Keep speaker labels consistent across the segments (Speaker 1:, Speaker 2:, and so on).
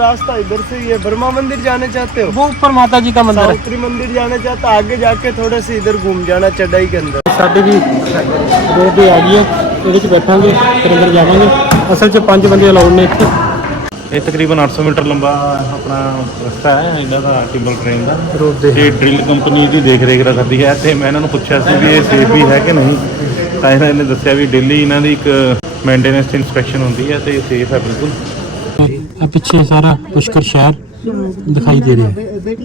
Speaker 1: रास्ता इधर से ही है ब्रह्मा मंदिर जाने चाहते हो
Speaker 2: वो ऊपर माता जी का मंदिर है
Speaker 1: सावित्री मंदिर जाना चाहते हो, आगे जाके थोड़े से इधर घूम जाना चढ़ाई के अंदर
Speaker 2: ਸਾਡੀ ਵੀ ਰੋਡ ਤੇ ਆ ਗਈ ਹੈ ਇਹਦੇ ਚ ਬੈਠਾਂਗੇ ਫਿਰ ਅੰਦਰ ਜਾਵਾਂਗੇ ਅਸਲ ਚ ਪੰਜ ਬੰਦੇ ਅਲਾਉਡ ਨੇ ਇੱਥੇ
Speaker 3: ਇਹ ਤਕਰੀਬਨ 800 ਮੀਟਰ ਲੰਬਾ ਆਪਣਾ ਰਸਤਾ ਹੈ ਇਹਨਾਂ ਦਾ ਟਿੰਬਲ ਟ੍ਰੇਨ ਦਾ
Speaker 2: ਰੋਡ ਦੇ
Speaker 3: ਇਹ ਡਰਿਲ ਕੰਪਨੀ ਦੀ ਦੇਖ ਰੇਖ ਰੱਖਦੀ ਹੈ ਤੇ ਮੈਂ ਇਹਨਾਂ ਨੂੰ ਪੁੱਛਿਆ ਸੀ ਵੀ ਇਹ ਸੇਫ ਵੀ ਹੈ ਕਿ ਨਹੀਂ ਤਾਂ ਇਹਨਾਂ ਨੇ ਦੱਸਿਆ ਵੀ ਡੇਲੀ ਇਹਨਾਂ ਦੀ ਇੱਕ ਮੇਨਟੇਨੈਂਸ ਇਨਸਪੈਕਸ਼ਨ ਹੁੰਦੀ ਹੈ ਤੇ ਇਹ ਸੇਫ ਹੈ ਬਿਲਕੁਲ
Speaker 2: ਆ ਪਿੱਛੇ ਸਾਰਾ ਪੁਸ਼ਕਰ ਸ਼ਹਿਰ ਦਿਖਾਈ ਦੇ ਰਿਹਾ ਹੈ।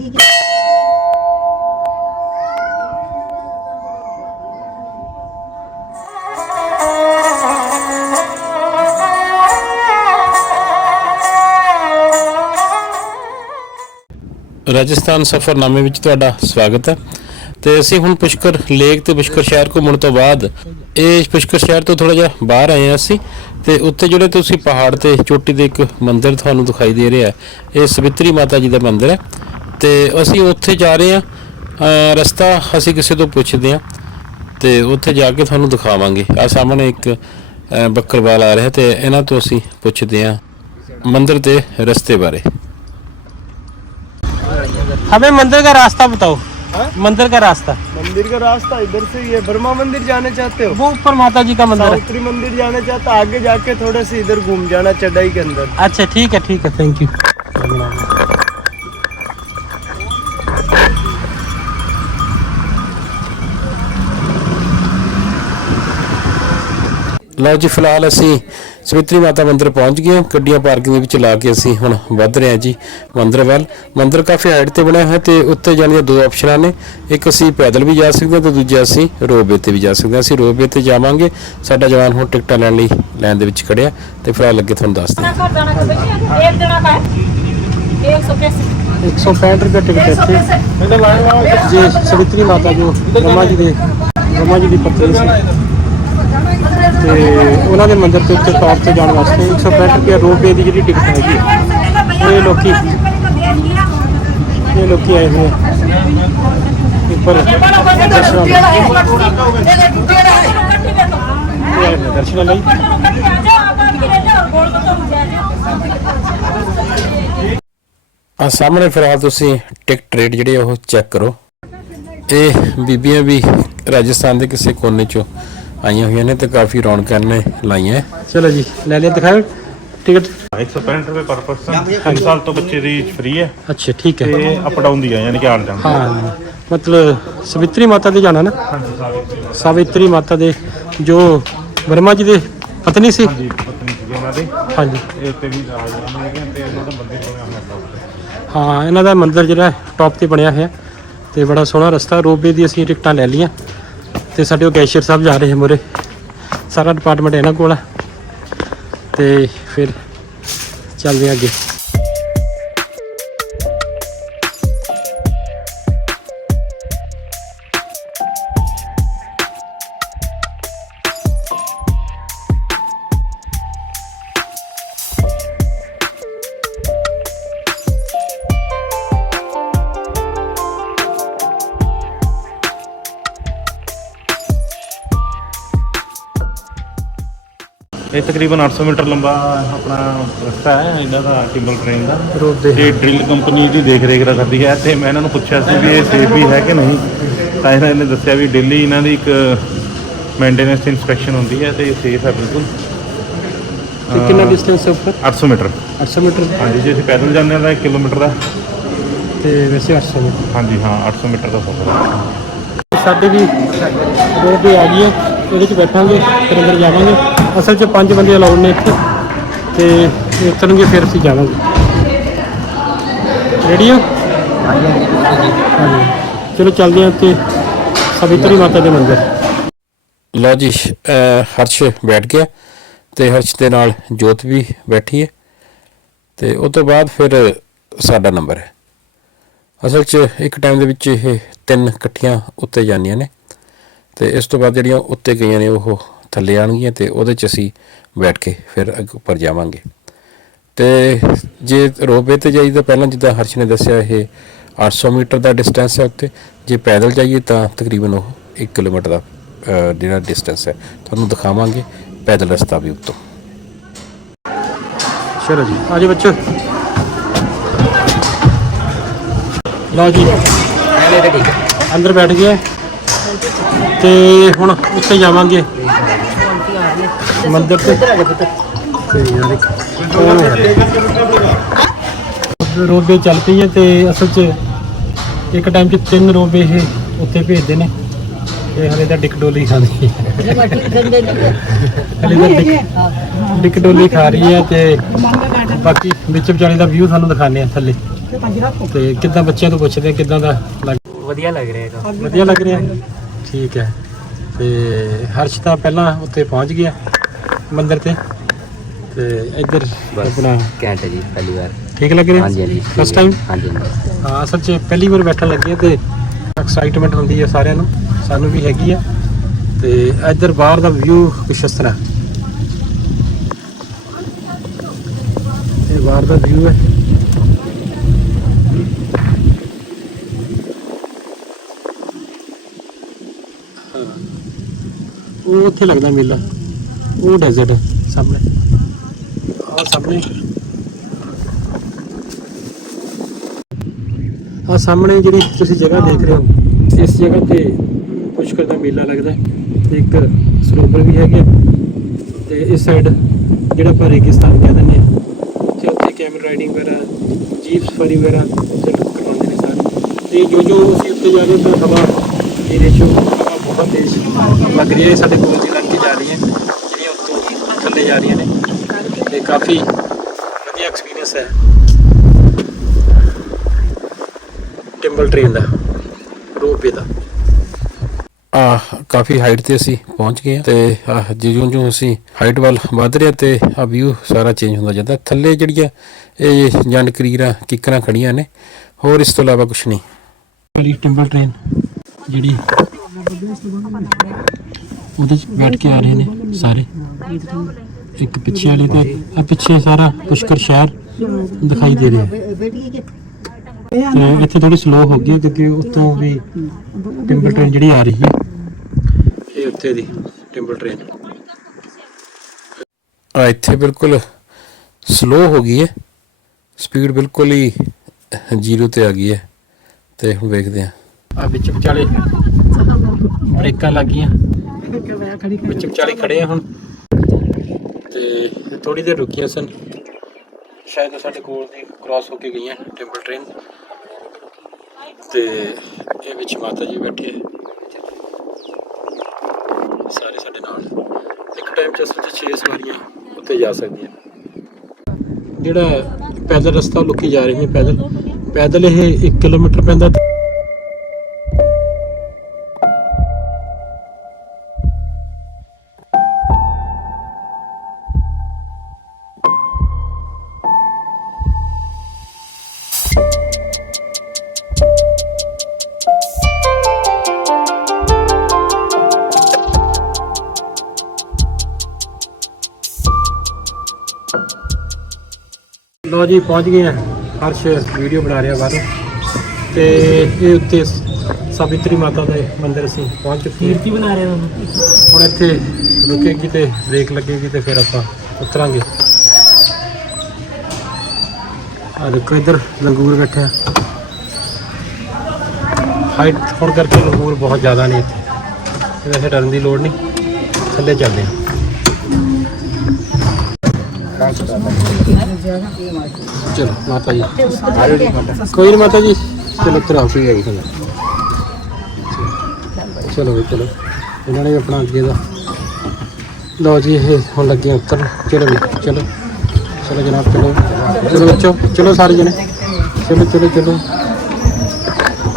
Speaker 2: ਰਾਜਸਥਾਨ ਸਫਰਨਾਮੇ ਵਿੱਚ ਤੁਹਾਡਾ ਸਵਾਗਤ ਹੈ। ਤੇ ਅਸੀਂ ਹੁਣ ਪੁਸ਼ਕਰ ਲੇਕ ਤੇ ਪੁਸ਼ਕਰ ਸ਼ਹਿਰ ਘੁੰਮਣ ਤੋਂ ਬਾਅਦ ਇਹ ਪੁਸ਼ਕਰ ਸ਼ਹਿਰ ਤੋਂ ਥੋੜਾ ਜਿਹਾ ਬਾਹਰ ਆਏ ਆ ਅਸੀਂ ਤੇ ਉੱਤੇ ਜਿਹੜੇ ਤੁਸੀਂ ਪਹਾੜ ਤੇ ਚੋਟੀ ਦੇ ਇੱਕ ਮੰਦਿਰ ਤੁਹਾਨੂੰ ਦਿਖਾਈ ਦੇ ਰਿਹਾ ਇਹ ਸਵਿਤਰੀ ਮਾਤਾ ਜੀ ਦਾ ਮੰਦਿਰ ਹੈ ਤੇ ਅਸੀਂ ਉੱਥੇ ਜਾ ਰਹੇ ਆ ਰਸਤਾ ਅਸੀਂ ਕਿਸੇ ਤੋਂ ਪੁੱਛਦੇ ਆ ਤੇ ਉੱਥੇ ਜਾ ਕੇ ਤੁਹਾਨੂੰ ਦਿਖਾਵਾਂਗੇ। ਆ ਸਾਹਮਣੇ ਇੱਕ ਬੱਕਰਵਾਲ ਆ ਰਿਹਾ ਤੇ ਇਹਨਾਂ ਤੋਂ ਅਸੀਂ ਪੁੱਛਦੇ ਆ ਮੰਦਿਰ ਤੇ ਰਸਤੇ ਬਾਰੇ। ਹਮੇ ਮੰਦਿਰ ਦਾ ਰਸਤਾ ਬਤਾਓ।
Speaker 1: है?
Speaker 2: मंदिर का रास्ता।
Speaker 1: मंदिर का रास्ता इधर से ये ब्रह्मा मंदिर जाने चाहते हो?
Speaker 2: वो ऊपर माता जी का मंदिर
Speaker 1: उत्तरी मंदिर जाने चाहता आगे जाके थोड़े से इधर घूम जाना चढ़ाई के अंदर।
Speaker 2: अच्छा ठीक है ठीक है थैंक यू लो जी फ़िलहाल असी ਸਵਿਤਰੀ ਮਾਤਾ ਮੰਦਰ ਪਹੁੰਚ ਗਏ ਗੱਡੀਆਂ ਪਾਰਕਿੰਗ ਦੇ ਵਿੱਚ ਲਾ ਕੇ ਅਸੀਂ ਹੁਣ ਵੱਧ ਰਹੇ ਹਾਂ ਜੀ। ਮੰਦਰ ਵੱਲ। ਮੰਦਰ ਕਾਫੀ ਹਾਈਟ ਤੇ ਬਣਿਆ ਹੋਇਆ ਤੇ ਉੱਤੇ ਜਾਣ ਦੀਆਂ ਦੋ ਆਪਸ਼ਨਾਂ ਨੇ। ਇੱਕ ਅਸੀਂ ਪੈਦਲ ਵੀ ਜਾ ਸਕਦੇ ਹਾਂ ਤੇ ਦੂਜਾ ਅਸੀਂ ਰੋਪਵੇ ਤੇ ਵੀ ਜਾ ਸਕਦੇ ਹਾਂ। ਅਸੀਂ ਰੋਪਵੇ ਤੇ ਜਾਵਾਂਗੇ। ਸਾਡਾ ਜਵਾਨ ਹੁਣ ਟਿਕਟਾਂ ਲੈਣ ਲਈ ਲਾਈਨ ਦੇ ਵਿੱਚ ਖੜਿਆ। ਤੇ ਫਿਲਹਾਲ ਅੱਗੇ ਤੁਹਾਨੂੰ
Speaker 4: ਦੱਸ ਦਿੰਦੇ
Speaker 2: 165 ਰੁਪਏ ਟਿਕਟ ਹੈ ਜੀ ਸਵਿਤਰੀ ਮਾਤਾ ਜੋ ਰਮਾ ਦੇ ਰਮਾ ਦੀ ਪਤਨੀ ਸੀ। ਤੇ ਉਹਨਾਂ ਦੇ ਮੰਦਿਰ ਦੇ ਉੱਤੇ ਟੌਪ ਤੇ ਜਾਣ ਵਾਸਤੇ 165 ਰੁਪਏ ਰੋਪਵੇ ਦੀ ਜਿਹੜੀ ਟਿਕਟ ਹੈਗੀ ਹੈ। ਇਹ ਲੋਕੀ ਇਹ ਲੋਕੀ ਆਏ ਹੋਏ ਉੱਪਰ ਦਰਸ਼ਨਾਂ ਲਈ ਆ ਸਾਹਮਣੇ ਫਿਲਹਾਲ ਤੁਸੀਂ ਟਿਕਟ ਰੇਟ ਜਿਹੜੇ ਉਹ ਚੈੱਕ ਕਰੋ ਇਹ ਬੀਬੀਆਂ ਵੀ ਰਾਜਸਥਾਨ ਦੇ ਕਿਸੇ ਕੋਨੇ ਚੋਂ ਆਈਆਂ ਹੋਈਆਂ ਨੇ ਤੇ ਕਾਫੀ ਰੌਣਕਾਂ ਨੇ ਲਾਈਆਂ। ਚਲੋ ਜੀ ਲੈ ਲਿਆ ਦਿਖਾਓ ਟਿਕਟ
Speaker 3: 165 ਰੁਪਏ ਪਰ ਪਰਸਨ 3 ਸਾਲ ਤੋਂ ਬੱਚੇ ਦੀ ਫ੍ਰੀ ਹੈ।
Speaker 2: ਅੱਛਾ ਠੀਕ ਹੈ।
Speaker 3: ਤੇ ਅਪ ਡਾਊਨ ਦੀ ਹੈ ਯਾਨੀ ਕਿ ਆਣ ਜਾਣ।
Speaker 2: ਹਾਂ ਮਤਲਬ ਸਵਿਤਰੀ ਮਾਤਾ ਦੇ ਜਾਣਾ ਨਾ? ਸਾਵਿਤਰੀ ਮਾਤਾ। ਦੇ ਜੋ ਵਰਮਾ ਜੀ ਦੇ ਪਤਨੀ ਸੀ?
Speaker 3: ਜੀ ਪਤਨੀ ਸੀ ਉਹਨਾਂ ਦੇ।
Speaker 2: ਹਾਂਜੀ।
Speaker 3: ਇਹ ਉੱਤੇ ਵੀ ਆ ਜਾਣਗੇ ਤੇ ਉਹਨਾਂ ਦਾ ਮੰਦਿਰ ਬਣਿਆ ਹੋਇਆ ਹੈ ਉੱਤੇ।
Speaker 2: ਹਾਂ ਇਹਨਾਂ ਦਾ ਮੰਦਿਰ ਜਿਹੜਾ ਟੌਪ ਤੇ ਬਣਿਆ ਹੋਇਆ। ਤੇ ਬੜਾ ਸੋਹਣਾ ਰਸਤਾ ਰੋਪਵੇ ਦੀ ਅਸੀਂ ਟਿਕਟਾਂ ਲੈ ਲਈਆਂ। ਤੇ ਸਾਡੇ ਉਹ ਕੈਸ਼ੀਅਰ ਸਾਹਿਬ ਜਾ ਰਹੇ ਹੈ ਮੋਰੇ ਸਾਰਾ ਡਿਪਾਰਟਮੈਂਟ ਇਹਨਾਂ ਕੋਲ ਹੈ ਤੇ ਫਿਰ ਚੱਲਦੇ ਹਾਂ ਅੱਗੇ।
Speaker 3: ਤਕਰੀਬਨ 800 ਮੀਟਰ ਲੰਬਾ ਆਪਣਾ ਰਸਤਾ ਹੈ ਇਹਨਾਂ ਦਾ ਟਿੰਬਲ ਟ੍ਰੇਨ ਦਾ।
Speaker 2: ਰੋਡ ਦੇ
Speaker 3: ਇਹ ਡਰਿਲ ਕੰਪਨੀ ਦੀ ਦੇਖ ਰੇਖ ਰੱਖਦੀ ਹੈ ਤੇ ਮੈਂ ਇਹਨਾਂ ਨੂੰ ਪੁੱਛਿਆ ਸੀ ਵੀ ਇਹ ਸੇਫ ਵੀ ਹੈ ਕਿ ਨਹੀਂ। ਤਾਂ ਇਹਨਾਂ ਨੇ ਦੱਸਿਆ ਵੀ ਡੇਲੀ ਇਹਨਾਂ ਦੀ ਇੱਕ ਮੇਨਟੇਨੈਂਸ ਇਨਸਪੈਕਸ਼ਨ ਹੁੰਦੀ ਹੈ ਤੇ ਇਹ ਸੇਫ ਹੈ ਬਿਲਕੁਲ।
Speaker 2: ਤੇ ਕਿੰਨਾ ਡਿਸਟੈਂਸ ਹੈ ਉੱਪਰ?
Speaker 3: 800 ਮੀਟਰ।
Speaker 2: 800 ਮੀਟਰ?
Speaker 3: ਹਾਂਜੀ ਜੇ ਅਸੀਂ ਪੈਦਲ ਜਾਂਦੇ ਹਾਂ ਤਾਂ 1 ਕਿਲੋਮੀਟਰ ਦਾ।
Speaker 2: ਤੇ ਵੈਸੇ 800 ਮੀਟਰ।
Speaker 3: ਹਾਂਜੀ ਹਾਂ 800 ਮੀਟਰ ਦਾ ਸਫ਼ਰ ਹੈ।
Speaker 2: ਸਾਡੇ ਵੀ ਰੋਡ ਤੇ ਆ ਗਈ ਹੈ ਇਹਦੇ ਚ ਬੈਠਾਂਗੇ ਫਿਰ ਅੰਦਰ ਜਾਵਾਂਗੇ। ਅਸਲ ਚ ਪੰਜ ਬੰਦੇ ਅਲਾਉਡ ਨੇ ਇੱਥੇ, ਤੇ ਇਹ ਉਤਰਨਗੇ ਫਿਰ ਅਸੀਂ ਜਾਵਾਂਗੇ। ਰੈਡੀ ਹੋ? ਚਲੋ ਚੱਲਦੇ ਹਾਂ ਤੇ ਸਵਿਤਰੀ ਮਾਤਾ ਦੇ ਮੰਦਿਰ। ਲਓ ਜੀ ਹਰਸ਼ ਬੈਠ ਗਿਆ ਤੇ ਹਰਸ਼ ਦੇ ਨਾਲ ਜੋਤ ਵੀ ਬੈਠੀ ਹੈ। ਤੇ ਉਸ ਤੋਂ ਬਾਅਦ ਫਿਰ ਸਾਡਾ ਨੰਬਰ ਹੈ। ਅਸਲ 'ਚ ਇੱਕ ਟਾਈਮ ਦੇ ਵਿੱਚ ਇਹ ਤਿੰਨ ਇਕੱਠੀਆਂ ਉੱਤੇ ਜਾਂਦੀਆਂ ਨੇ। ਤੇ ਇਸ ਤੋਂ ਬਾਅਦ ਜਿਹੜੀਆਂ ਉੱਤੇ ਗਈਆਂ ਨੇ ਉਹ ਥੱਲੇ ਆਣਗੀਆਂ ਤੇ ਉਹਦੇ 'ਚ ਅਸੀਂ ਬੈਠ ਕੇ ਫਿਰ ਅੱਗੇ ਉੱਪਰ ਜਾਵਾਂਗੇ। ਤੇ ਜੇ ਰੋਪਵੇ ਤੇ ਜਾਈਦਾ ਪਹਿਲਾਂ ਜਿੱਦਾਂ ਹਰਸ਼ ਨੇ ਦੱਸਿਆ ਇਹ 800 ਮੀਟਰ ਦਾ ਡਿਸਟੈਂਸ ਹੈ ਉੱਤੇ ਜੇ ਪੈਦਲ ਜਾਈਏ ਤਾਂ ਤਕਰੀਬਨ ਉਹ 1 ਕਿਲੋਮੀਟਰ ਦਾ ਜਿਹੜਾ ਡਿਸਟੈਂਸ ਹੈ। ਤੁਹਾਨੂੰ ਦਿਖਾਵਾਂਗੇ ਪੈਦਲ ਰਸਤਾ ਵੀ ਉੱਤੋਂ। ਚਲੋ ਜੀ ਆਜੋ ਬੱਚੋ। ਲਓ ਜੀ। ਅੰਦਰ ਬੈਠ ਗਏ। ਤੇ ਹੁਣ ਉੱਥੇ ਜਾਵਾਂਗੇ। ਮੰਦਿਰ ਤੇ। ਰੋਬੇ ਚੱਲ ਪਈ ਹੈ ਤੇ ਅਸਲ 'ਚ ਇੱਕ ਟਾਈਮ 'ਚ ਤਿੰਨ ਰੋਬੇ ਇਹ ਉੱਥੇ ਭੇਜਦੇ ਨੇ। ਤੇ ਹਲੇ ਤਾਂ ਡਿਕ ਡੋਲੀ ਖਾਂਦੀ ਹੈ। ਹਲੇ ਤਾਂ ਡਿਕ- ਡਿਕ ਡੋਲੀ ਖਾ ਰਹੀ ਹੈ ਤੇ ਬਾਕੀ ਵਿੱਚ ਵਿਚਾਲੇ ਦਾ ਵਿਊ ਤੁਹਾਨੂੰ ਦਿਖਾਣੇ ਆ ਥੱਲੇ। ਤੇ ਕਿੱਦਾਂ ਬੱਚਿਆਂ ਤੋਂ ਪੁੱਛਦੇ ਆ ਕਿੱਦਾਂ ਦਾ ਲੱਗ
Speaker 1: ਵਧੀਆ ਲੱਗ ਰਿਹਾ
Speaker 2: ਵਧੀਆ ਲੱਗ ਰਿਹਾ। ਠੀਕ ਹੈ। ਤੇ ਹਰਸ਼ ਤਾਂ ਪਹਿਲਾਂ ਉੱਥੇ ਪਹੁੰਚ ਗਿਆ। ਮੰਦਿਰ ਤੇ? ਤੇ ਇੱਧਰ ਆਪਣਾ
Speaker 5: ਘੈਂਟ ਹੈ ਜੀ ਪਹਿਲੀ ਵਾਰ।
Speaker 2: ਠੀਕ ਲੱਗ ਰਿਹਾ?
Speaker 5: ਹਾਂਜੀ ਹਾਂਜੀ
Speaker 2: ਫਸਟ ਟਾਈਮ
Speaker 5: ਹਾਂਜੀ ਹਾਂਜੀ।
Speaker 2: ਹਾਂ ਅਸਲ 'ਚ ਪਹਿਲੀ ਵਾਰ ਬੈਠਣ ਲੱਗੇ ਹਾਂ ਤੇ ਐਕਸਾਈਟਮੈਂਟ ਹੁੰਦੀ ਹੈ ਸਾਰਿਆਂ ਨੂੰ ਸਾਨੂੰ ਵੀ ਹੈਗੀ ਆ। ਤੇ ਇੱਧਰ ਬਾਹਰ ਦਾ ਵਿਊ ਕੁਛ ਇਸ ਤਰ੍ਹਾਂ। ਇਹ ਬਾਹਰ ਦਾ ਵਿਊ ਹਾਂ। ਉਹ ਉੱਥੇ ਲੱਗਦਾ ਮੇਲਾ। ਉਹ ਡੈਜ਼ਰਟ ਸਾਹਮਣੇ। ਆਹ ਸਾਹਮਣੇ। ਆ ਸਾਹਮਣੇ ਜਿਹੜੀ ਤੁਸੀਂ ਜਗ੍ਹਾ ਦੇਖ ਰਹੇ ਹੋ, ਇਸ ਜਗ੍ਹਾ ਤੇ ਪੁਸ਼ਕਰ ਦਾ ਮੇਲਾ ਲੱਗਦਾ ਤੇ ਇੱਕ ਸਰੋਵਰ ਵੀ ਹੈਗੇ ਤੇ ਇਸ ਸਾਈਡ ਜਿਹੜਾ ਆਪਾਂ ਰੇਗਿਸਤਾਨ ਕਹਿੰਦੇ ਨੇ ਉੱਥੇ ਉੱਥੇ ਕੈਮਲ ਰਾਈਡਿੰਗ ਵਗੈਰਾ ਜੀਪ ਸਫਾਰੀ ਵਗੈਰਾ ਉੱਥੇ ਕਰਵਾਉਂਦੇ ਨੇ ਸਾਰੇ। ਤੇ ਜੋ ਜੋ ਅਸੀਂ ਉੱਤੇ ਜਾ ਰਹੇ ਹਾਂ, ਤਾਂ ਹਵਾ ਇਹ ਰੇਸ਼ੋ ਬਹੁਤ ਤੇਜ਼ ਲੱਗ ਰਹੀ ਹੈ, ਸਾਡੇ ਕੋਲ ਦੀ ਲੰਘ ਕੇ ਜਾ ਰਹੀ ਹੈ। ਥੱਲੇ ਜਾ ਰਹੀਆਂ ਨੇ। ਤੇ ਕਾਫੀ ਵਧੀਆ ਐਕਸਪੀਰੀਅੰਸ ਹੈ। ਟਿੰਬਲ ਟ੍ਰੇਨ ਦਾ ਰੋਪਵੇ ਦਾ। ਆ ਕਾਫੀ ਹਾਈਟ ਤੇ ਅਸੀਂ ਪਹੁੰਚ ਗਏ ਤੇ ਜਿਉਂ ਜਿਉਂ ਅਸੀਂ ਹਾਈਟ ਵੱਲ ਵੱਧ ਰਹੇ ਤੇ ਆ ਵਿਊ ਸਾਰਾ ਚੇਂਜ ਹੁੰਦਾ ਜਾਂਦਾ। ਥੱਲੇ ਜਿਹੜੀਆਂ ਇਹ ਜੰਡ ਕਰੀਰਾਂ ਕਿੱਕਰਾਂ ਖੜੀਆਂ ਨੇ। ਹੋਰ ਇਸ ਤੋਂ ਇਲਾਵਾ ਕੁਝ ਨਹੀਂ। ਵਾਲੀ ਟਿੰਬਲ ਟ੍ਰੇਨ ਜਿਹੜੀ ਉਹਦੇ ਚ ਬੈਠ ਕੇ ਆ ਰਹੇ ਨੇ ਸਾਰੇ। ਇੱਕ ਪਿੱਛੇ ਵਾਲੇ ਤੇ ਆ ਪਿੱਛੇ ਸਾਰਾ ਪੁਸ਼ਕਰ ਸ਼ਹਿਰ ਦਿਖਾਈ ਦੇ ਰਿਹਾ। ਤੇ ਇੱਥੇ ਥੋੜੀ ਸਲੋ ਹੋ ਗਈ ਹੈ ਕਿਉਂਕਿ ਉੱਤੋਂ ਵੀ ਟਿੰਬਲ ਟ੍ਰੇਨ ਜਿਹੜੀ ਆ ਰਹੀ ਹੈ। ਇਹ ਉੱਥੇ ਦੀ ਟਿੰਬਲ ਟ੍ਰੇਨ ਆ ਇੱਥੇ ਬਿਲਕੁਲ ਸਲੋ ਹੋ ਗਈ ਹੈ। ਸਪੀਡ ਬਿਲਕੁਲ ਹੀ ਜ਼ੀਰੋ ਤੇ ਆ ਗਈ ਹੈ। ਤੇ ਹੁਣ ਵੇਖਦੇ ਆ ਆ ਵਿੱਚ ਵਿਚਾਲੇ ਬ੍ਰੇਕਾਂ ਲੱਗ ਗਈਆਂ ਵਿੱਚ ਵਿਚਾਲੇ ਖੜੇ ਆ ਹੁਣ। ਤੇ ਥੋੜੀ ਦੇਰ ਰੁਕੀਆਂ ਸਨ। ਸ਼ਾਇਦ ਸਾਡੇ ਕੋਲ ਦੀ ਕ੍ਰਾਸ ਹੋ ਕੇ ਗਈਆਂ ਟੈਂਪਲ ਟ੍ਰੇਨ ਤੇ ਇਹ ਵਿੱਚ ਮਾਤਾ ਜੀ ਬੈਠੇ। ਆ। ਸਾਰੇ ਸਾਡੇ ਨਾਲ। ਇੱਕ ਟਾਈਮ 'ਚ ਅਸਲ 'ਚ 6 ਸਵਾਰੀਆਂ ਉੱਤੇ ਜਾ ਸਕਦੀਆਂ। ਜਿਹੜਾ ਪੈਦਲ ਰਸਤਾ ਉਹ ਲੋਕੀ ਜਾ ਰਹੇ ਨੇ। ਪੈਦਲ ਪੈਦਲ ਇਹ 1 ਕਿਲੋਮੀਟਰ ਪੈਂਦਾ ਲੋ ਜੀ ਪਹੁੰਚ ਗਏ ਆ। ਹਰਸ਼ ਵੀਡੀਓ ਬਣਾ ਰਿਹਾ ਬਾਹਰੋਂ। ਤੇ ਇਹ ਉੱਤੇ ਸਾਬਿਤਰੀ ਮਾਤਾ ਦੇ ਮੰਦਿਰ ਅਸੀਂ ਪਹੁੰਚ ਚੁੱਕੇ ਹਾਂ।
Speaker 1: ਬਣਾ ਰਹੇ ਹੋ
Speaker 2: ਹੁਣ ਇੱਥੇ ਰੁਕੇਗੀ ਤੇ ਬ੍ਰੇਕ ਲੱਗੇਗੀ ਤੇ ਫਿਰ ਆਪਾਂ ਉਤਰਾਂਗੇ। ਆ ਦੇਖੋ ਇੱਧਰ ਲੰਗੂਰ ਬੈਠਿਆ ਹਾਈਟ ਹੋਣ ਕਰਕੇ ਲੰਗੂਰ ਬਹੁਤ ਜ਼ਿਆਦਾ ਨੇ ਇੱਥੇ। ਵੈਸੇ ਡਰਨ ਦੀ ਲੋੜ ਨਹੀਂ। ਥੱਲੇ ਚੱਲਦੇ ਹਾਂ। ਚਲੋ ਮਾਤਾ ਜੀ। ਕੋਈ ਨਹੀਂ ਮਾਤਾ ਜੀ ਚਲੋ ਆਓ ਕੋਈ ਆਈ ਚਲੋ। ਵੀ ਚਲੋ। ਇਹਨਾਂ ਨੇ ਆਪਣਾ ਅੱਗੇ ਦਾ ਲਓ ਜੀ ਇਹ ਹੁਣ ਲੱਗੇ ਉੱਤਰ ਚਲੋ ਵੀ ਚਲੋ। ਚਲੋ ਜਨਾਬ ਚਲੋ। ਚਲੋ ਬੱਚੋ ਚਲੋ ਸਾਰੇ ਜਣੇ। ਚਲੋ ਚਲੋ ਚਲੋ।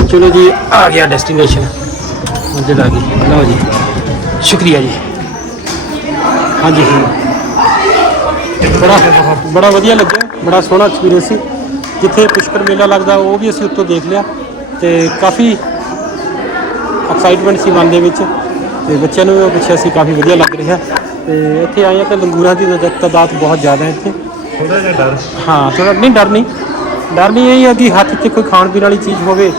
Speaker 2: ਚਲੋ ਜੀ ਆ ਗਿਆ ਡੈਸਟੀਨੇਸ਼ਨ ਮੰਜ਼ਿਲ ਆ ਗਈ। ਲਓ ਜੀ ਸ਼ੁਕਰੀਆ ਜੀ। ਹਾਂਜੀ। ਬੜਾ ਬੜਾ ਵਧੀਆ ਲੱਗਿਆ ਬੜਾ ਸੋਹਣਾ ਐਕਸਪੀਰੀਅੰਸ ਸੀ। ਜਿੱਥੇ ਪੁਸ਼ਕਰ ਮੇਲਾ ਲੱਗਦਾ ਉਹ ਵੀ ਅਸੀਂ ਉੱਤੋਂ ਦੇਖ ਲਿਆ। ਤੇ ਕਾਫੀ ਐਕਸਾਈਟਮੈਂਟ ਸੀ ਮਨ ਦੇ ਵਿੱਚ। ਤੇ ਬੱਚਿਆਂ ਨੂੰ ਵੀ ਪੁੱਛਿਆ ਸੀ ਕਾਫੀ ਵਧੀਆ ਲੱਗ ਰਿਹਾ। ਤੇ ਇੱਥੇ ਆਏ ਆ ਤਾਂ ਲੰਗੂਰਾਂ ਦੀ ਤਾਦਾ- ਤਾਦਾਦ ਬਹੁਤ ਜ਼ਿਆਦਾ ਹੈ ਇੱਥੇ।
Speaker 3: ਥੋੜਾ ਜਿਹਾ ਡਰ।
Speaker 2: ਹਾਂ ਥੋੜਾ ਨਹੀਂ ਡਰ ਨਹੀਂ। ਡਰ ਨਹੀਂ ਇਹ ਹੈ ਕਿ ਹੱਥ 'ਚ ਕੋਈ ਖਾਣ ਪੀਣ ਵਾਲੀ ਚੀਜ਼ ਹੋਵੇ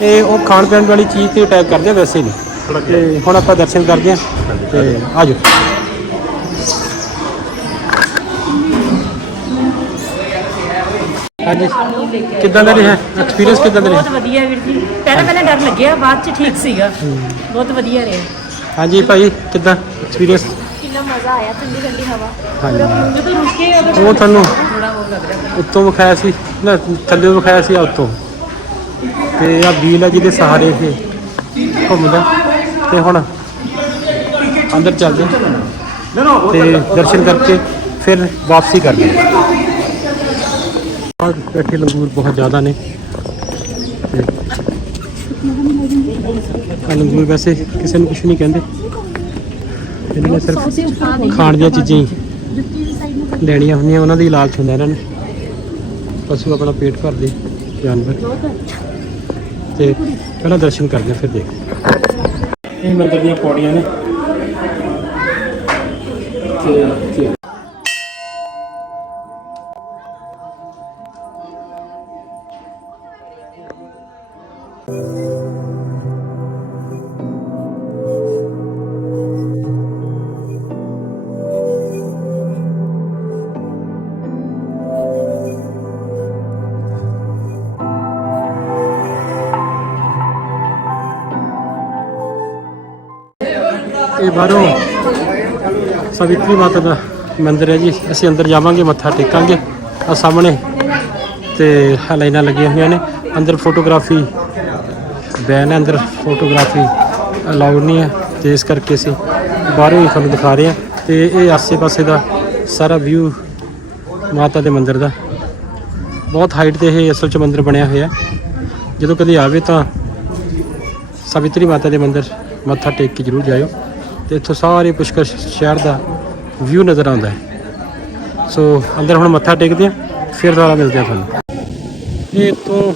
Speaker 2: ਇਹ ਉਹ ਖਾਣ ਪੀਣ ਵਾਲੀ ਚੀਜ਼ ਤੇ ਅਟੈਕ ਕਰਦੇ ਵੈਸੇ ਨਹੀਂ। ਤੇ ਹੁਣ ਆਪਾਂ ਦਰਸ਼ਨ ਕਰਦੇ ਆ ਤੇ ਆਜੋ। ਹਾਂਜੀ। ਕਿੱਦਾਂ ਦਾ ਰਿਹਾ? ਐਕਸਪੀਰੀਅੰਸ ਕਿੱਦਾਂ ਦਾ ਰਿਹਾ?
Speaker 4: ਬਹੁਤ ਵਧੀਆ ਵੀਰ ਜੀ। ਪਹਿਲਾਂ ਪਹਿਲਾਂ ਡਰ ਲੱਗਿਆ ਬਾਅਦ ਚ ਠੀਕ ਸੀਗਾ। ਬਹੁਤ ਵਧੀਆ ਰਿਹਾ।
Speaker 2: ਹਾਂਜੀ ਭਾਈ ਕਿੱਦਾਂ? ਐਕਸਪੀਰੀਅੰਸ
Speaker 4: ਕਿੰਨਾ ਮਜ਼ਾ ਆਇਆ ਠੰਡੀ ਠੰਡੀ ਹਵਾ।
Speaker 2: ਹਾਂਜੀ।
Speaker 4: ਜਦੋਂ ਰੁਕੇ ਉਦੋਂ
Speaker 2: ਉਹ ਤੁਹਾਨੂੰ
Speaker 4: ਥੋੜਾ ਉਹ ਲੱਗ ਰਿਹਾ।
Speaker 2: ਉੱਤੋਂ ਵਿਖਾਇਆ ਸੀ ਨਾ ਥੱਲੇ ਵਿਖਾਇਆ ਸੀ ਉੱਤੋਂ। ਤੇ ਆ ਵੀਲ ਆ ਜਿਹਦੇ ਸਹਾਰੇ ਇਹ ਘੁੰਮਦਾ। ਤੇ ਹੁਣ ਅੰਦਰ ਚੱਲਦੇ ਹਾਂ। ਤੇ ਦਰਸ਼ਨ ਕਰਕੇ ਫਿਰ ਵਾਪਸੀ ਕਰਦੇ ਹਾਂ ਆਹ ਬੈਠੇ ਲੰਗੂਰ ਬਹੁਤ ਜ਼ਿਆਦਾ ਨੇ। ਤੇ ਲੰਗੂਰ ਵੈਸੇ ਕਿਸੇ ਨੂੰ ਕੁਝ ਨਹੀਂ ਕਹਿੰਦੇ। ਇਹਨਾਂ ਨੇ ਸਿਰਫ ਖਾਣ ਦੀਆਂ ਚੀਜ਼ਾਂ ਹੀ ਲੈਣੀਆਂ ਹੁੰਦੀਆਂ ਉਹਨਾਂ ਦਾ ਹੀ ਲਾਲਚ ਹੁੰਦਾ ਇਹਨਾਂ ਨੂੰ। ਪਸ਼ੂ ਆਪਣਾ ਪੇਟ ਭਰਦੇ ਜਾਨਵਰ। ਤੇ ਪਹਿਲਾਂ ਦਰਸ਼ਨ ਕਰਦੇ ਹਾਂ, ਫਿਰ ਦੇਖ ਇਹ ਮੰਦਰ ਦੀਆਂ ਪੌੜੀਆਂ ਨੇ। ਤੇ ਇਹ ਬਾਹਰੋਂ ਸਵਿਤਰੀ ਮਾਤਾ ਦਾ ਮੰਦਿਰ ਹੈ ਜੀ। ਅਸੀਂ ਅੰਦਰ ਜਾਵਾਂਗੇ, ਮੱਥਾ ਟੇਕਾਂਗੇ। ਆ ਸਾਹਮਣੇ ਤੇ ਲਾਈਨਾਂ ਲੱਗੀਆਂ ਹੋਈਆਂ ਨੇ। ਅੰਦਰ ਫੋਟੋਗ੍ਰਾਫੀ ਬੈਨ ਹੈ ਅੰਦਰ ਫੋਟੋਗ੍ਰਾਫੀ ਅਲਾਉਡ ਨਹੀਂ ਹੈ, ਤੇ ਇਸ ਕਰਕੇ ਅਸੀਂ ਬਾਹਰੋਂ ਹੀ ਤੁਹਾਨੂੰ ਦਿਖਾ ਰਹੇ ਹਾਂ। ਤੇ ਇਹ ਆਸੇ-ਪਾਸੇ ਦਾ ਸਾਰਾ ਵਿਊ ਮਾਤਾ ਦੇ ਮੰਦਿਰ ਦਾ। ਬਹੁਤ ਹਾਈਟ ਤੇ ਇਹ ਅਸਲ 'ਚ ਮੰਦਿਰ ਬਣਿਆ ਹੋਇਆ ਜਦੋਂ ਕਦੇ ਆਵੇ ਤਾਂ ਸਾਵਿਤਰੀ ਮਾਤਾ ਦੇ ਮੰਦਿਰ ਮੱਥਾ ਟੇਕ ਕੇ ਜਰੂਰ ਜਾਇਓ। ਤੇ ਇੱਥੋਂ ਸਾਰੇ ਪੁਸ਼ਕਰ ਸ਼ਹਿਰ ਦਾ ਵਿਊ ਨਜ਼ਰ ਆਉਂਦਾ ਹੈ। ਸੋ ਅੰਦਰ ਹੁਣ ਮੱਥਾ ਟੇਕਦੇ ਆ ਫਿਰ ਦੁਬਾਰਾ ਮਿਲਦੇ ਆ ਤੁਹਾਨੂੰ। ਇਹ ਤੋਂ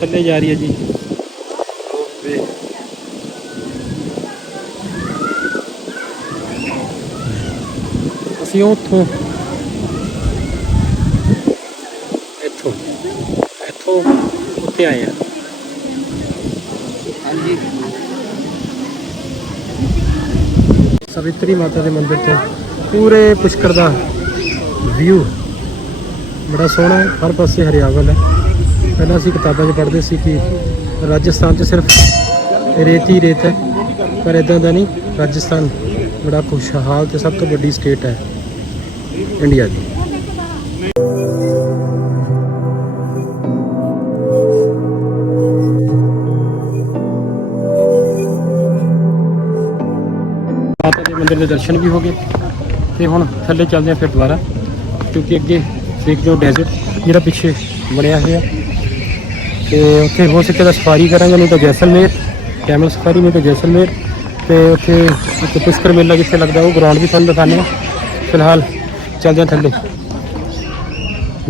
Speaker 2: ਥੱਲੇ ਜਾ ਰਹੀ ਹੈ ਜੀ। ਅਸੀਂ ਉੱਥੋਂ ਇੱਥੋਂ। ਇੱਥੋਂ ਉੱਤੇ ਆਏ ਆ ਸਵਿਤਰੀ ਮਾਤਾ ਦੇ ਮੰਦਿਰ ਤੋਂ ਪੂਰੇ ਪੁਸ਼ਕਰ ਦਾ ਵਿਊ ਬੜਾ ਸੋਹਣਾ ਹੈ। ਹਰ ਪਾਸੇ ਹਰਿਆਵਲ ਹੈ। ਪਹਿਲਾਂ ਅਸੀਂ ਕਿਤਾਬਾਂ 'ਚ ਪੜ੍ਹਦੇ ਸੀ ਕਿ ਰਾਜਸਥਾਨ 'ਚ ਸਿਰਫ ਰੇਤ ਹੀ ਰੇਤ ਹੈ। ਪਰ ਇਦਾਂ ਦਾ ਨਹੀਂ, ਰਾਜਸਥਾਨ ਬੜਾ ਖੁਸ਼ਹਾਲ ਤੇ ਸਭ ਤੋਂ ਵੱਡੀ ਸਟੇਟ ਹੈ। ਇੰਡੀਆ ਦੀ। ਮਾਤਾ ਦੇ ਮੰਦਿਰ ਦੇ ਦਰਸ਼ਨ ਵੀ ਹੋ ਗਏ ਤੇ ਹੁਣ ਥੱਲੇ ਚੱਲਦੇ ਆ ਫਿਰ ਦੁਬਾਰਾ, ਕਿਉਂਕਿ ਅੱਗੇ ਦੇਖ ਜੋ ਡੈਜ਼ਰਟ ਜਿਹੜਾ ਪਿੱਛੇ ਬਣਿਆ ਹੋਇਆ। ਤੇ ਉੱਥੇ ਹੋ ਸਕੇ ਤਾਂ ਸਫਾਰੀ ਕਰਾਂਗੇ, ਨਹੀਂ ਤਾਂ ਜੈਸਲਮੇਰ। ਕੈਮਲ ਸਫਾਰੀ ਨਹੀਂ ਤੇ ਜੈਸਲਮੇਰ ਤੇ ਉੱਥੇ ਇੱਕ ਪੁਸ਼ਕਰ ਮੇਲਾ ਜਿੱਥੇ ਲੱਗਦਾ ਉਹ ਗਰਾਊਂਡ ਵੀ ਤੁਹਾਨੂੰ ਦਿਖਾਣੇ ਫਿਲਹਾਲ ਚੱਲਦੇ ਹਾਂ ਥੱਲੇ।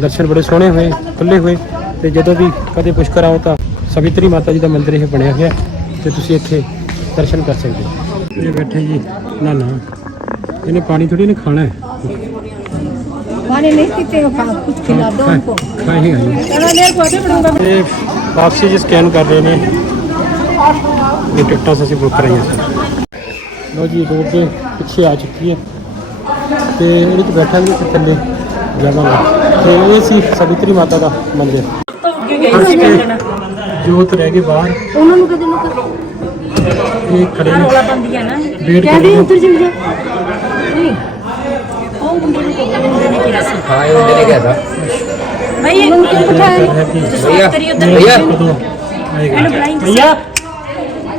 Speaker 2: ਦਰਸ਼ਨ ਬੜੇ ਸੋਹਣੇ ਹੋਏ ਖੁੱਲੇ ਹੋਏ ਤੇ ਜਦੋਂ ਵੀ ਕਦੇ ਪੁਸ਼ਕਰ ਆਓ ਤਾਂ ਸਵਿਤਰੀ ਮਾਤਾ ਜੀ ਦਾ ਮੰਦਿਰ ਇਹ ਬਣਿਆ ਹੋਇਆ ਤੇ ਤੁਸੀਂ ਇੱਥੇ ਦਰਸ਼ਨ ਕਰ ਸਕਦੇ ਹੋ। ਇਹ ਬੈਠੇ ਜੀ ਨਾ ਨਾ। ਇਹਨੇ ਪਾਣੀ ਥੋੜੀ ਨੇ ਖਾਣਾ
Speaker 4: ਪਾਣੀ ਨਹੀਂ ਪੀਤੇ
Speaker 2: ਹੋ ਕੁਝ
Speaker 4: ਖਿਲਾ ਦੋ ਉनको ਨਹੀਂ ਨਹੀਂ
Speaker 2: ਇਹ ਵਾਪਸੀ ਜੀ ਸਕੈਨ ਕਰ ਰਹੇ ਨੇ ਇਹ ਟਿਕਟਾਂ ਅਸੀਂ ਬੁੱਕ ਕਰਾਈਆਂ ਸੀ ਲੋ ਜੀ ਰੋਡ ਦੇ ਪਿੱਛੇ ਆ ਚੁੱਕੀ ਹੈ ਤੇ ਇਹਦੇ ਚ ਬੈਠਾਂਗੇ ਤੇ ਥੱਲੇ ਜਾਵਾਂਗੇ ਤੇ ਇਹ ਸੀ ਸਵਿਤਰੀ ਮਾਤਾ ਦਾ ਮੰਦਿਰ
Speaker 4: तो क्यों गई सी मैं लेना
Speaker 2: ਜੋਤ ਰਹਿ ਗਏ ਬਾਹਰ
Speaker 4: ਉਹਨਾਂ ਨੂੰ ਕਦੇ ਨੂੰ
Speaker 2: ਇਹ ਖੜੇ ਨੇ
Speaker 4: ਰੋਲਾ ਪਾਉਂਦੀ ਹੈ ਨਾ
Speaker 2: ਵੇਟ ਕਰ ਰਹੇ ਨੇ।
Speaker 4: ਉੱਧਰ ਚਲ ਜਾ ਨਹੀਂ ਉਹ ਮੁੰਡੇ ਨੇ ਕਿਹਾ ਮੁੰਡੇ ਨੇ ਕਿਹਾ ਸੀ
Speaker 5: हाँ ये मुझे नहीं कहता
Speaker 4: ਭਾਈ ਇਹ ਕਿਉਂ
Speaker 2: ਕਰ
Speaker 4: ਬਿਠਾਇਆ
Speaker 2: ਰਿਹਾ ਕਿ
Speaker 5: भैया
Speaker 4: ਤੇਰੀ ਉੱਧਰ
Speaker 5: भैया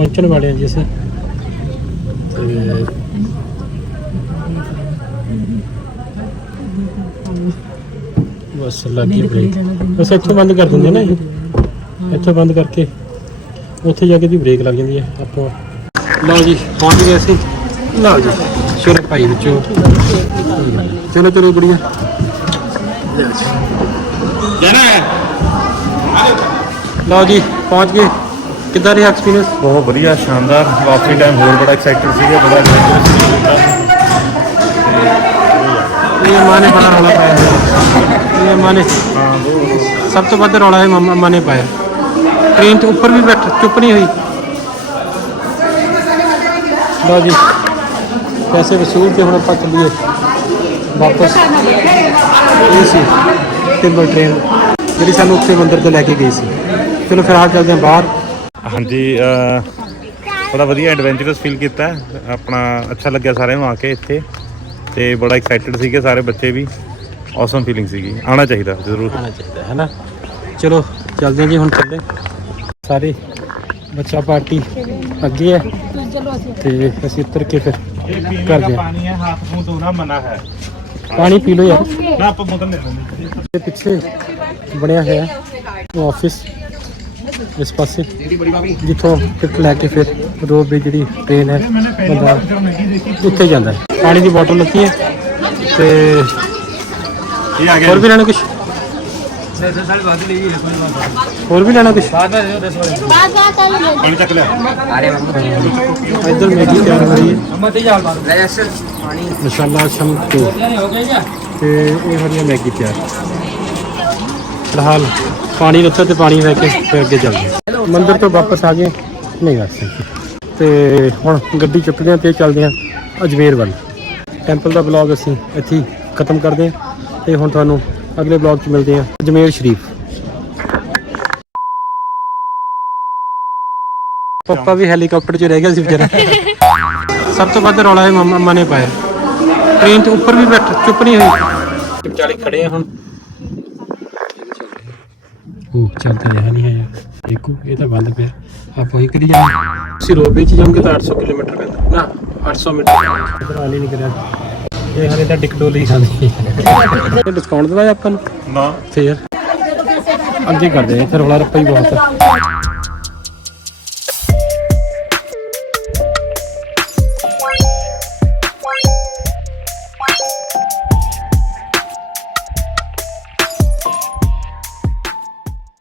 Speaker 2: ਪਹੁੰਚਣ ਵਾਲੇ ਹਾਂ ਜੀ ਅਸੀਂ। ਤੇ ਬਸ ਲੱਗੀ ਬ੍ਰੇਕ ਬਸ ਇੱਥੋਂ ਬੰਦ ਕਰ ਦਿੰਦੇ ਨਾ ਇਹ ਇੱਥੋਂ ਬੰਦ ਕਰਕੇ ਉੱਥੇ ਜਾ ਕੇ ਦੀ ਬ੍ਰੇਕ ਲੱਗ ਜਾਂਦੀ ਹੈ। ਆਪਾਂ ਲਓ ਜੀ ਪਹੁੰਚ ਗਏ ਅਸੀਂ। ਲਓ ਜੀ ਚਲੋ ਭਾਈ ਵਿੱਚੋਂ। ਚਲੋ ਚਲੋ ਗੁੜੀਆ ਲਓ ਜੀ ਪਹੁੰਚ ਗਏ। ਕਿੱਦਾਂ ਰਿਹਾ ਐਕਸਪੀਰੀਅੰਸ
Speaker 3: ਬਹੁਤ ਵਧੀਆ ਸ਼ਾਨਦਾਰ। ਵਾਪਸੀ ਟਾਈਮ ਹੋਰ ਬੜਾ ਐਕਸਾਈਟਡ ਸੀਗਾ ਬੜਾ feel ਕੀਤਾ
Speaker 2: ਇਹ ਮਾਂ ਨੇ ਬੜਾ ਰੌਲਾ ਪਾਇਆ ਇਹ ਮਾਂ ਨੇ
Speaker 3: ਹਾਂ ਦੋ
Speaker 2: ਸਭ ਤੋਂ ਵੱਧ ਰੌਲਾ ਇਹ ਮੰਮਾ ਨੇ ਪਾਇਆ। ਟ੍ਰੇਨ ਤੋਂ ਉੱਪਰ ਵੀ ਬੈਠ ਚੁੱਪ ਨਹੀਂ ਹੋਈ। ਲਓ ਜੀ ਪੈਸੇ ਵਸੂਲ ਕੇ ਹੁਣ ਆਪਾਂ ਚੱਲੀਏ। ਵਾਪਸ। ਇਹ ਸੀ ਟਿੰਬਰ ਟ੍ਰੇਨ ਜਿਹੜੀ ਸਾਨੂੰ ਉੱਥੇ ਮੰਦਿਰ ਤੋਂ ਲੈ ਕੇ ਗਈ ਸੀ। ਚਲੋ ਫਿਰ ਆ ਚੱਲਦੇ ਹਾਂ ਬਾਹਰ।
Speaker 3: ਹਾਂਜੀ ਬੜਾ ਵਧੀਆ ਐਡਵੈਂਚਰਸ ਫੀਲ ਕੀਤਾ। ਆਪਣਾ ਅੱਛਾ ਲੱਗਿਆ ਸਾਰਿਆਂ ਨੂੰ ਆ ਕੇ ਇੱਥੇ। ਤੇ ਬੜਾ ਐਕਸਾਈਟਡ ਸੀਗੇ ਸਾਰੇ ਬੱਚੇ ਵੀ। ਔਸਮ ਫੀਲਿੰਗ ਸੀਗੀ। ਆਉਣਾ ਚਾਹੀਦਾ ਜ਼ਰੂਰ।
Speaker 2: ਆਣਾ ਚਾਹੀਦਾ ਹੈ ਨਾ? ਚਲੋ ਚੱਲਦੇ ਹਾਂ ਜੀ ਹੁਣ ਚੱਲੇ ਸਾਰੇ ਬੱਚਾ ਪਾਰਟੀ ਅੱਗੇ ਹੈ। ਤੇ ਅਸੀਂ ਉੱਤਰ ਕੇ ਫਿਰ ਕਰਦੇ ਹਾਂ।
Speaker 3: ਪਾਣੀ ਹੈ ਹੱਥ ਮੂੰਹ ਧੋਣਾ ਮਨਾ ਹੈ
Speaker 2: ਪਾਣੀ ਪੀ ਲਓ ਯਾਰ।
Speaker 3: ਨਾ ਆਪਾਂ ਬੋਤਲ ਲੈ
Speaker 2: ਤੇ ਪਿੱਛੇ ਬਣਿਆ ਹੋਇਆ ਆਫਿਸ ਇਸ ਪਾਸੇ। ਜਿੱਥੋਂ ਟਿਕਟ ਲੈ ਕੇ ਫਿਰ ਰੋਡ ਦੀ ਜਿਹੜੀ ਟ੍ਰੇਨ ਹੈ ਬੰਦਾ ਉੱਥੇ ਜਾਂਦਾ ਹੈ। ਪਾਣੀ ਦੀ ਬੋਤਲ ਲੱਤੀ ਹੈ ਤੇ
Speaker 3: ਇਹ ਆ
Speaker 2: ਹੋਰ ਵੀ ਲੈਣਾ ਕੁਝ ਹੋਰ ਵੀ ਲੈਣਾ ਕੁਝ
Speaker 3: ਪਾਣੀ ਚੱਕ ਲਿਆ।
Speaker 2: ਇੱਧਰ ਮੈਗੀ ਤਿਆਰ ਹੋ ਰਹੀ ਹੈ। ਮਸਾਲਾ ਸ਼ਮਤੂ ਤੇ ਇਹ ਹੋ ਰਹੀ ਹੈ ਮੈਗੀ ਤਿਆਰ। ਫਿਲਹਾਲ ਪਾਣੀ ਰੱਖਿਆ ਤੇ ਪਾਣੀ ਲੈ ਕੇ ਫਿਰ ਅੱਗੇ ਚੱਲਦੇ ਹਾਂ। ਮੰਦਿਰ ਤੋਂ ਵਾਪਸ ਆ ਗਏ। ਨਹੀਂ ਬਸ ਤੇ ਹੁਣ ਗੱਡੀ ਚੁੱਕਦੇ ਹਾਂ ਤੇ ਚੱਲਦੇ ਹਾਂ ਅਜਮੇਰ ਵੱਲ। ਟੈਂਪਲ ਦਾ ਬਲੌਗ ਅਸੀਂ ਇੱਥੇ ਖਤਮ ਕਰਦੇ ਹਾਂ ਤੇ ਹੁਣ ਤੁਹਾਨੂੰ ਅਗਲੇ ਬਲੌਗ 'ਚ ਮਿਲਦੇ ਹਾਂ ਅਜਮੇਰ ਸ਼ਰੀਫ। ਪਪਾ ਵੀ ਹੈਲੀਕਾਪਟਰ 'ਚ ਰਹਿ ਗਿਆ ਸੀ ਵਿਚਾਰਾ। ਸਭ ਤੋਂ ਵੱਧ ਰੌਲਾ ਇਹ ਮੰਮਾ ਨੇ ਪਾਇਆ। ਟ੍ਰੇਨ ਚ ਉੱਪਰ ਵੀ ਬੈਠ ਚੁੱਪ ਨਹੀਂ ਹੋਈ ਵਿਚਾਲੇ ਖੜੇ ਆ ਹੁਣ। ਉਹ ਚੱਲਦਾ ਰਿਹਾ ਨਹੀਂ ਹੈ ਦੇਖੋ ਇਹ ਤਾਂ ਬੰਦ ਪਿਆ। ਆਪਾਂ ਹੀ ਕਰੀ ਜਾਂਦੇ। ਤੁਸੀਂ ਰੋਪੇ ਚ ਜਾਓਗੇ ਤਾਂ 800 ਕਿਲੋਮੀਟਰ ਪੈਂਦਾ। ਨਾ 800 ਮੀਟਰ ਇਧਰ ਨਹੀਂ ਕਰਿਆ ਇਹ ਹਲੇ ਤਾਂ ਟਿਕਟੋ ਲਈ ਖਾਂਦੀ ਡਿਸਕਾਊਂਟ ਦਵਾਇਆ ਆਪਾਂ ਨੂੰ?
Speaker 3: ਨਾ।
Speaker 2: ਫੇਰ? ਅੱਗੇ ਕਰਦੇ ਆ ਇੱਥੇ ਰੌਲਾ ਰੱਪਾ ਹੀ ਬਹੁਤ